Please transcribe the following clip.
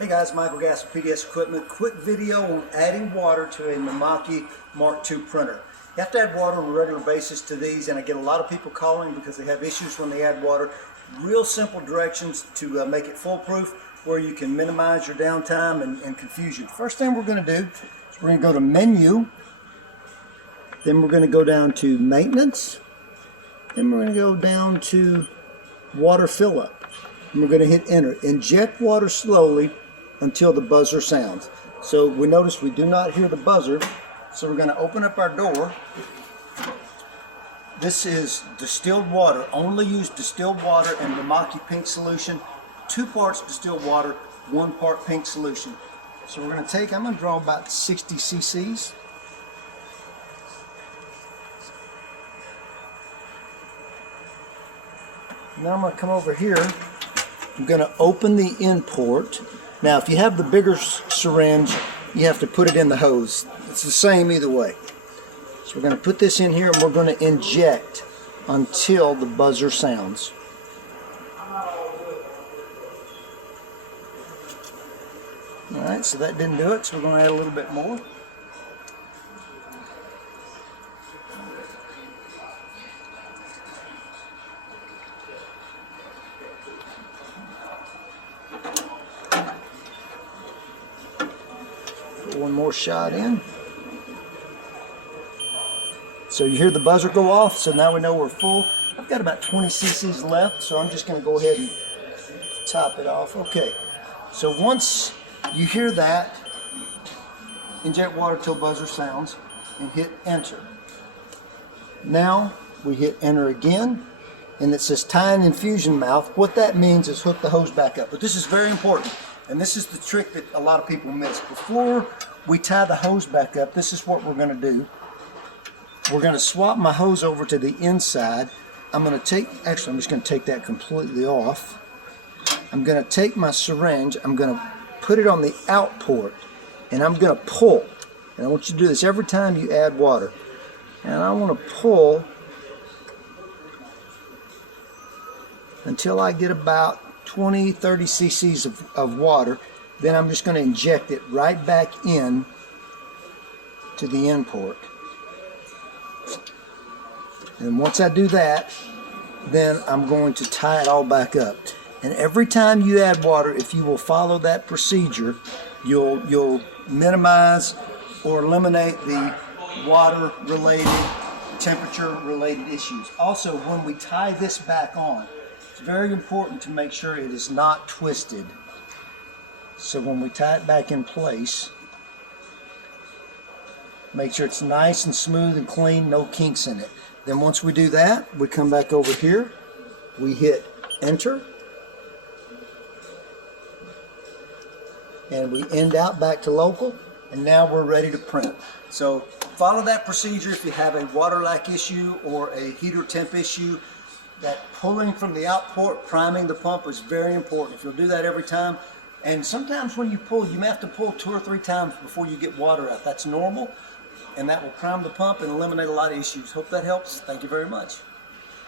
Hey guys, Michael Gass with PDS Equipment. Quick video on adding water to a Mimaki Mark II printer. You have to add water on a regular basis to these, and I get a lot of people calling because they have issues when they add water. Real simple directions to make it foolproof where you can minimize your downtime and confusion. First thing we're going to do is we're going to go to Menu, then we're going to go down to Maintenance, then we're going to go down to Water Fill Up, and we're going to hit Enter. Inject water slowly until the buzzer sounds. So we notice we do not hear the buzzer, so we're going to open up our door. This is distilled water. Only use distilled water and Mimaki pink solution. 2 parts distilled water, 1 part pink solution. So we're going to take, I'm going to draw about 60 cc's. Now I'm going to come over here. I'm going to open the in port. Now if you have the bigger syringe, you have to put it in the hose. It's the same either way. So we're going to put this in here and we're going to inject until the buzzer sounds. Alright, so that didn't do it, so we're going to add a little bit more. One more shot in. So you hear the buzzer go off, so now we know we're full. I've got about 20 cc's left, so I'm just going to go ahead and top it off. Okay, so once you hear that, inject water till buzzer sounds and hit Enter. Now we hit Enter again, and it says tie an infusion mouth. What that means is hook the hose back up. But this is very important, and this is the trick that a lot of people miss. Before we tie the hose back up, this is what we're going to do. We're going to swap my hose over to the inside. I'm going to take, actually I'm just going to take that completely off. I'm going to take my syringe, I'm going to put it on the out port, and I'm going to pull. And I want you to do this every time you add water. And I want to pull until I get about 20-30 cc's of water. Then I'm just going to inject it right back in to the end port. And once I do that, then I'm going to tie it all back up. And every time you add water, if you will follow that procedure, you'll minimize or eliminate the water-related, temperature-related issues. Also, when we tie this back on, it's very important to make sure it is not twisted. So when we tie it back in place, make sure it's nice and smooth and clean, no kinks in it. Then once we do that, we come back over here, we hit Enter, and we end out back to local, and now we're ready to print. So follow that procedure if you have a water lack issue or a heater temp issue. That pulling from the out port, priming the pump is very important. If you'll do that every time, and sometimes when you pull, you may have to pull 2 or 3 times before you get water out. That's normal, and that will prime the pump and eliminate a lot of issues. Hope that helps. Thank you very much.